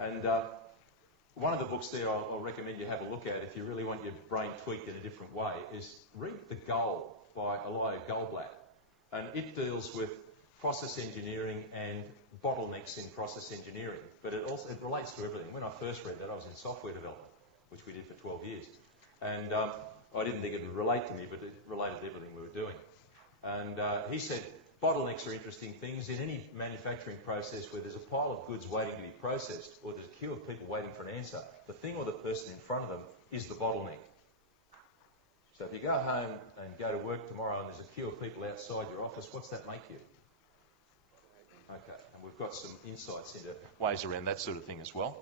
And one of the books there I'll recommend you have a look at if you really want your brain tweaked in a different way is read The Goal by Elia Goldblatt. And it deals with process engineering and bottlenecks in process engineering. But it relates to everything. When I first read that, I was in software development, which we did for 12 years. And I didn't think it would relate to me, but it related to everything we were doing. And he said, bottlenecks are interesting things. In any manufacturing process where there's a pile of goods waiting to be processed, or there's a queue of people waiting for an answer, the thing or the person in front of them is the bottleneck. So if you go home and go to work tomorrow and there's a queue of people outside your office, what's that make you? Okay, and we've got some insights into ways around that sort of thing as well.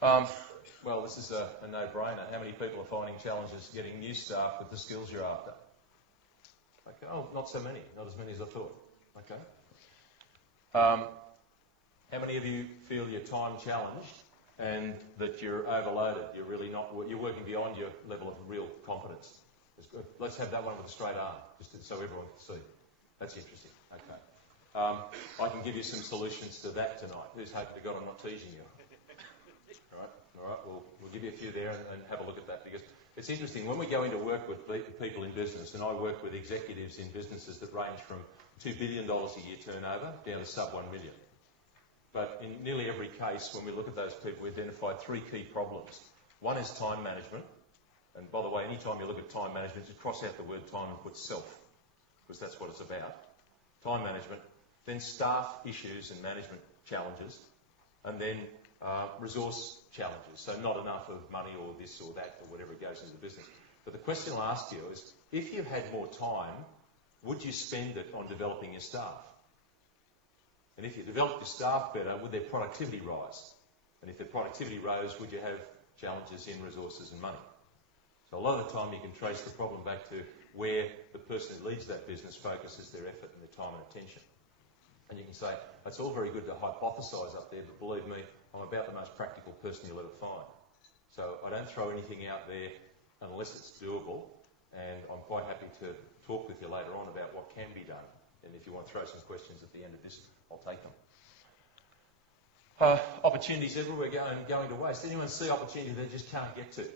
Well, this is a no-brainer. How many people are finding challenges getting new staff with the skills you're after? Okay, oh, not so many. Not as many as I thought. Okay. How many of you feel you're time challenged and that you're overloaded? You're really not. You're working beyond your level of real competence. Let's have that one with a straight arm, just so everyone can see. That's interesting. Okay. I can give you some solutions to that tonight. Who's hoping to God I'm not teasing you? All right. We'll give you a few there and have a look at that, because it's interesting. When we go into work with people in business, and I work with executives in businesses that range from $2 billion a year turnover down to sub 1 million. But in nearly every case, when we look at those people, we identified three key problems. One is time management. And by the way, anytime you look at time management, just cross out the word time and put self, because that's what it's about. Time management. Then staff issues and management challenges. And then resource challenges. So not enough of money or this or that or whatever goes into the business. But the question I'll ask you is, if you had more time, would you spend it on developing your staff? And if you developed your staff better, would their productivity rise? And if their productivity rose, would you have challenges in resources and money? So a lot of the time you can trace the problem back to where the person who leads that business focuses their effort and their time and attention. And you can say, it's all very good to hypothesise up there, but believe me, I'm about the most practical person you'll ever find. So I don't throw anything out there unless it's doable, and I'm quite happy to talk with you later on about what can be done. And if you want to throw some questions at the end of this, I'll take them. Opportunities everywhere going to waste. Anyone see opportunity they just can't get to?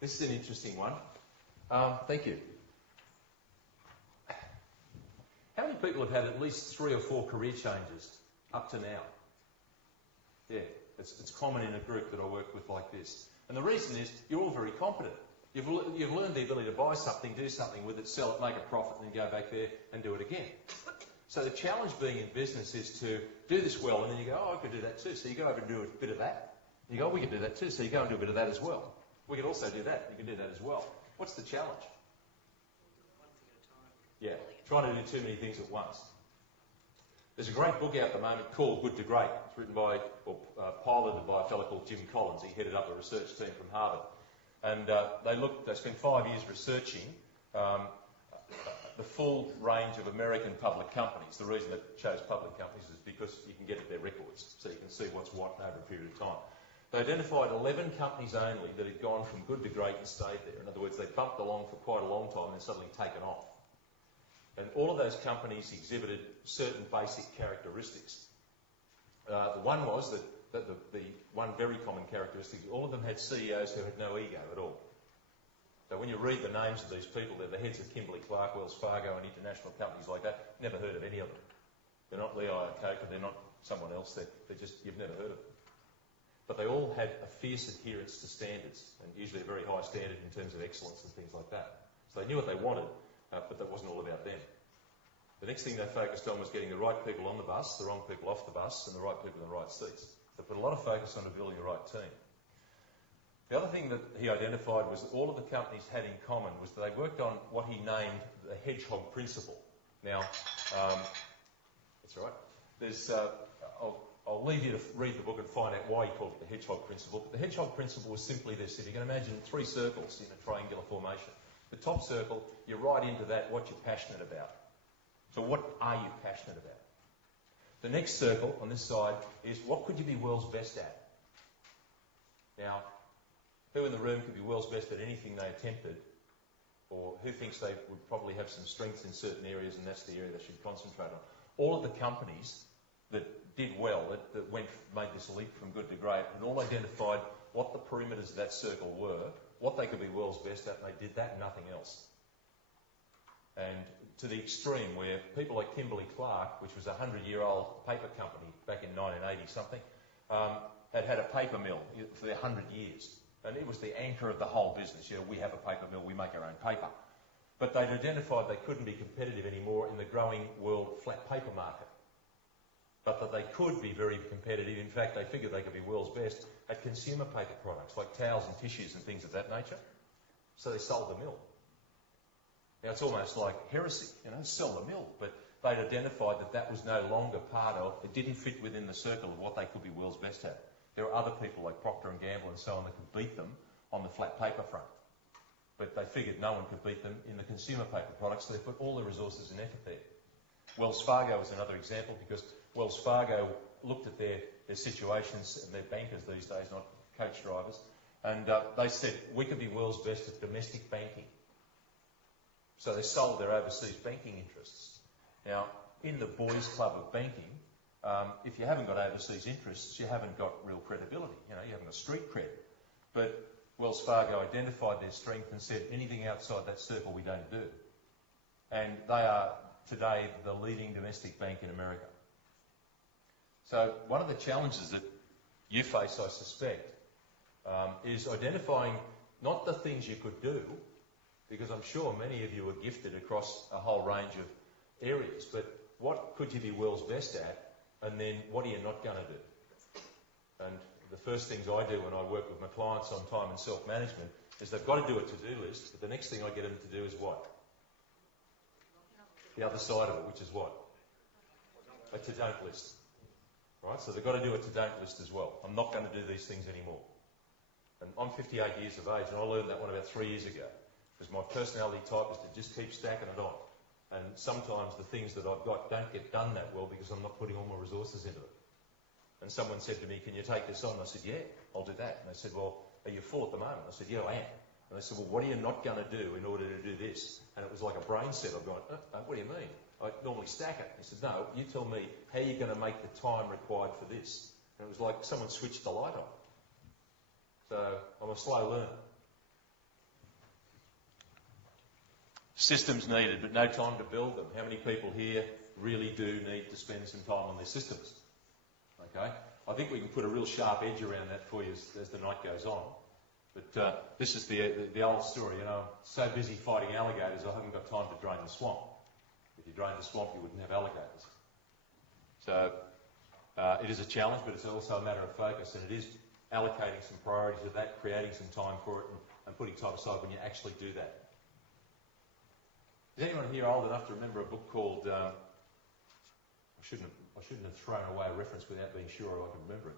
This is an interesting one. Thank you. How many people have had at least 3 or 4 career changes up to now? Yeah, it's common in a group that I work with like this. And the reason is you're all very competent. You've learned the ability to buy something, do something with it, sell it, make a profit, and then go back there and do it again. So the challenge being in business is to do this well, and then you go, oh, I could do that too. So you go over and do a bit of that. You go, oh, we can do that too. So you go and do a bit of that as well. We can also do that. You can do that as well. What's the challenge? One thing at a time. Yeah, trying to do too many things at once. There's a great book out at the moment called Good to Great. It's written by, or piloted by a fellow called Jim Collins. He headed up a research team from Harvard. And they spent 5 years researching the full range of American public companies. The reason they chose public companies is because you can get at their records, so you can see what's what over a period of time. They identified 11 companies only that had gone from good to great and stayed there. In other words, they bumped along for quite a long time and then suddenly taken off. And all of those companies exhibited certain basic characteristics. The one was that the one very common characteristic, all of them had CEOs who had no ego at all. So when you read the names of these people, they're the heads of Kimberly-Clark, Wells Fargo and international companies like that. Never heard of any of them. They're not Lee Iacocca, they're not someone else, they're just, you've never heard of them. But they all had a fierce adherence to standards, and usually a very high standard in terms of excellence and things like that. So they knew what they wanted, but that wasn't all about them. The next thing they focused on was getting the right people on the bus, the wrong people off the bus, and the right people in the right seats. They put a lot of focus on building the right team. The other thing that he identified was that all of the companies had in common was that they worked on what he named the hedgehog principle. Now, that's all right. There's, I'll leave you to read the book and find out why he called it the hedgehog principle. But the hedgehog principle was simply this. If you can imagine 3 circles in a triangular formation. The top circle, you're right into that, what you're passionate about. So what are you passionate about? The next circle on this side is what could you be world's best at? Now, who in the room could be world's best at anything they attempted, or who thinks they would probably have some strengths in certain areas and that's the area they should concentrate on? All of the companies that did well, that made this leap from good to great, and all identified what the perimeters of that circle were, what they could be world's best at, and they did that and nothing else. And to the extreme where people like Kimberly-Clark, which was a 100-year-old paper company back in 1980-something, had a paper mill for 100 years. And it was the anchor of the whole business. You know, we have a paper mill, we make our own paper. But they'd identified they couldn't be competitive anymore in the growing world flat paper market. But that they could be very competitive. In fact, they figured they could be world's best at consumer paper products, like towels and tissues and things of that nature. So they sold the mill. Now, it's almost like heresy, you know, sell the mill. But they'd identified that that was no longer part of, it didn't fit within the circle of what they could be world's best at. There are other people like Procter & Gamble and so on that could beat them on the flat paper front. But they figured no one could beat them in the consumer paper products, so they put all their resources and effort there. Wells Fargo is another example because Wells Fargo looked at their situations, and they're bankers these days, not coach drivers, and they said, we could be world's best at domestic banking. So they sold their overseas banking interests. Now, in the boys' club of banking, if you haven't got overseas interests, you haven't got real credibility. You know, you haven't got street cred. But Wells Fargo identified their strength and said, anything outside that circle we don't do. And they are today the leading domestic bank in America. So one of the challenges that you face, I suspect, is identifying not the things you could do, because I'm sure many of you are gifted across a whole range of areas, but what could you be world's best at, and then what are you not going to do? And the first things I do when I work with my clients on time and self-management is they've got to do a to-do list, but the next thing I get them to do is what? The other side of it, which is what? A to-don't list. Right? So they've got to do a to-don't list as well. I'm not going to do these things anymore. And I'm 58 years of age, and I learned that one about 3 years ago. Because my personality type is to just keep stacking it on. And sometimes the things that I've got don't get done that well because I'm not putting all my resources into it. And someone said to me, can you take this on? I said, yeah, I'll do that. And they said, well, are you full at the moment? I said, yeah, I am. And they said, well, what are you not going to do in order to do this? And it was like a brain set. I've gone, what do you mean? I normally stack it. He said, no, you tell me how you're going to make the time required for this. And it was like someone switched the light on. So I'm a slow learner. Systems needed, but no time to build them. How many people here really do need to spend some time on their systems? Okay? I think we can put a real sharp edge around that for you as the night goes on. But this is the old story. You know, I'm so busy fighting alligators, I haven't got time to drain the swamp. If you drain the swamp, you wouldn't have alligators. So it is a challenge, but it's also a matter of focus, and it is allocating some priorities to that, creating some time for it, and putting time aside when you actually do that. Is anyone here old enough to remember a book called, I shouldn't have thrown away a reference without being sure I can remember it,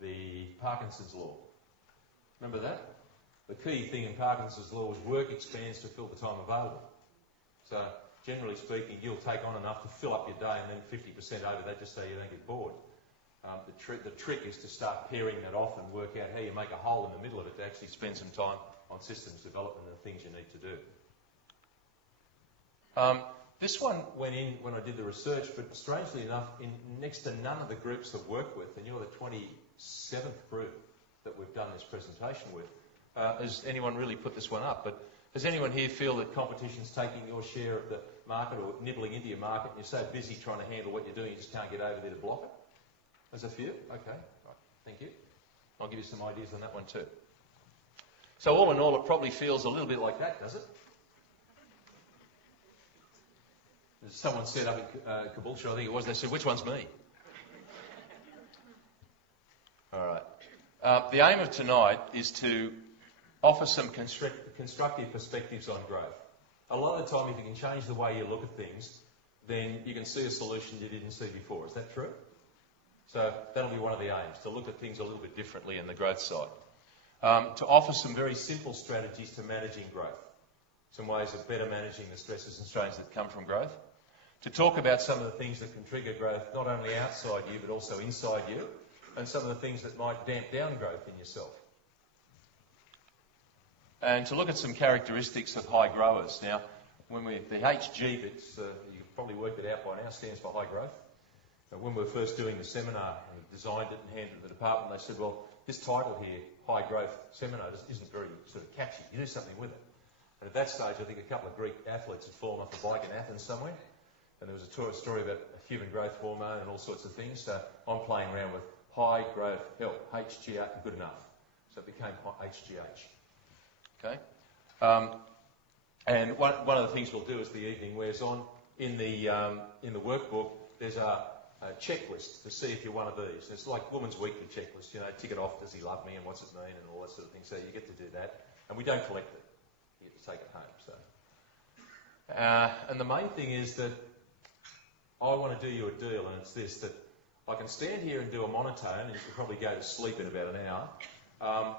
the Parkinson's Law. Remember that? The key thing in Parkinson's Law is work expands to fill the time available. So generally speaking, you'll take on enough to fill up your day and then 50% over that just so you don't get bored. The trick is to start pairing that off and work out how you make a hole in the middle of it to actually spend some time on systems development and the things you need to do. This one went in when I did the research, but strangely enough, in next to none of the groups I've worked with, and you're the 27th group that we've done this presentation with, has anyone really put this one up? But does anyone here feel that competition's taking your share of the market or nibbling into your market and you're so busy trying to handle what you're doing you just can't get over there to block it? There's a few? Okay, right. Thank you. I'll give you some ideas on that one too. So all in all, it probably feels a little bit like that, does it? Someone said up in Caboolture, I think it was, they said, which one's me? All right. The aim of tonight is to offer some constructive perspectives on growth. A lot of the time, if you can change the way you look at things, then you can see a solution you didn't see before. Is that true? So that'll be one of the aims, to look at things a little bit differently in the growth side. To offer some very simple strategies to managing growth. Some ways of better managing the stresses and strains that come from growth. To talk about some of the things that can trigger growth, not only outside you, but also inside you, and some of the things that might damp down growth in yourself. And to look at some characteristics of high growers. Now, when the HG bits, you've probably worked it out by now, stands for high growth. when we were first doing the seminar and designed it and handed it to the department, they said, well, this title here, High Growth Seminar, isn't very sort of catchy. You do something with it. And at that stage, I think a couple of Greek athletes had fallen off a bike in Athens somewhere, and there was a story about human growth hormone and all sorts of things. So I'm playing around with High Growth Help, HGH, good enough. So it became HGH. Okay. And one of the things we'll do as the evening wears on, in the workbook, there's a checklist to see if you're one of these. It's like Women's Weekly checklist, tick it off, does he love me and what's it mean and all that sort of thing. So you get to do that. And we don't collect it. You get to take it home. So, and the main thing is that I want to do you a deal, and it's this, that I can stand here and do a monotone, and you can probably go to sleep in about an hour.